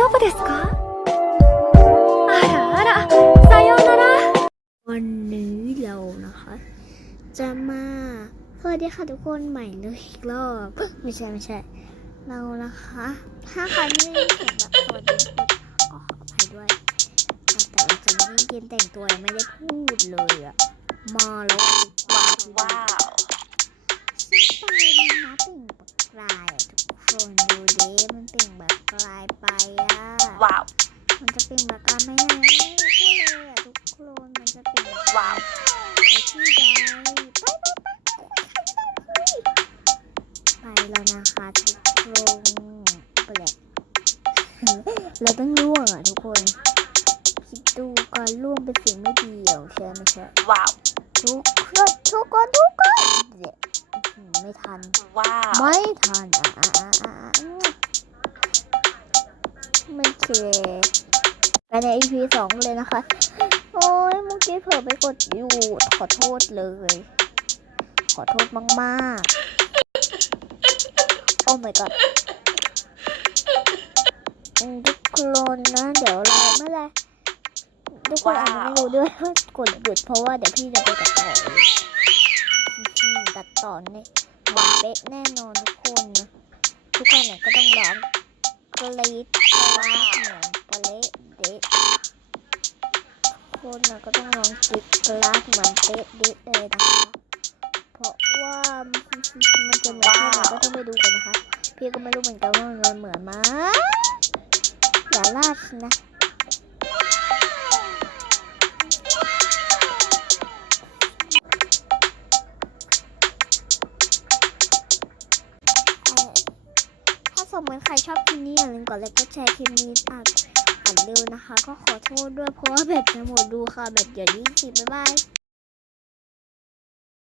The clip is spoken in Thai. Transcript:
ですかあらあらさようなら วันนี้เรานะคะ จะมาสวัสดีค่ะทุกคนใหม่เลยอีกรอบเอ้ยไม่ใช่ไม่ใช่ เรานะคะ ถ้าใครไม่ได้เห็นแบบสวัสดีทุกคนก็ขออภัยด้วยแต่เราจะไม่ได้เตรียมแต่งตัวไม่ได้พูดเลยอะมาแล้วว้าว ว้าว ซึ่งไปมันนะเปล่งแบบกลายอะทุกคนดูดิมันเปล่ น ว้าวมันจะเปล่งแบบกลายไม่ได้ไม่ได้พูดเลยอะทุกคนมันจะเปล่งแบบว้าวไปที่ใดไปไปไปไปแล้วนะคะทุกคนไปเลยเราต้องล่วงอะทุกคน คิดดูการล่วงเป็นสิ่งไม่ดีเหรอใช่ไหมใช่ว้าวทุกคนทุกคนทุกคนเดี๋ยวอื้อหือไม่ทันว้าวไม่ทันอะอะอะอะอะอืม ไม่เคไปใน EP สองเลยนะคะ โอ้ยเมื่อกี้เผลอไปกดอยู่ขอโทษเลย ขอโทษมากๆ โอ้ my god อืมทุกคนนะเดี๋ยวเราไม่เป็นไรทุกคนอาจจะไม่รู้ด้วยว่ากดหยุดเพราะว่าเดี๋ยวพี่จะไปตัดต่อตัดต่อเนี่ยหวานเป๊ะแน่นอนทุกคนนะทุกคนเนี่ยก็ต้องร้อง กรี๊ดราดเหมือนกระเละเดะทุกคนนะก็ต้องลองกรีดกราดเหมือนเป๊ะเดะเลยนะคะเพราะว่ามันจะเหมือนแค่ไหนก็ต้องไปดูกันนะคะ พี่ก็ไม่รู้เหมือนกันว่ามันเหมือนไหมอย่าลาดนะ สมมติใครชอบคลิปนี้อย่าลืมกดไลค์กดแชร์คลิปนี้อ่านอ่านเร็วนะคะ ก็ขอโทษด้วยเพราะว่าแบตจะหมดดูค่ะแบตเดี๋ยวนี้สิบ๊ายบาย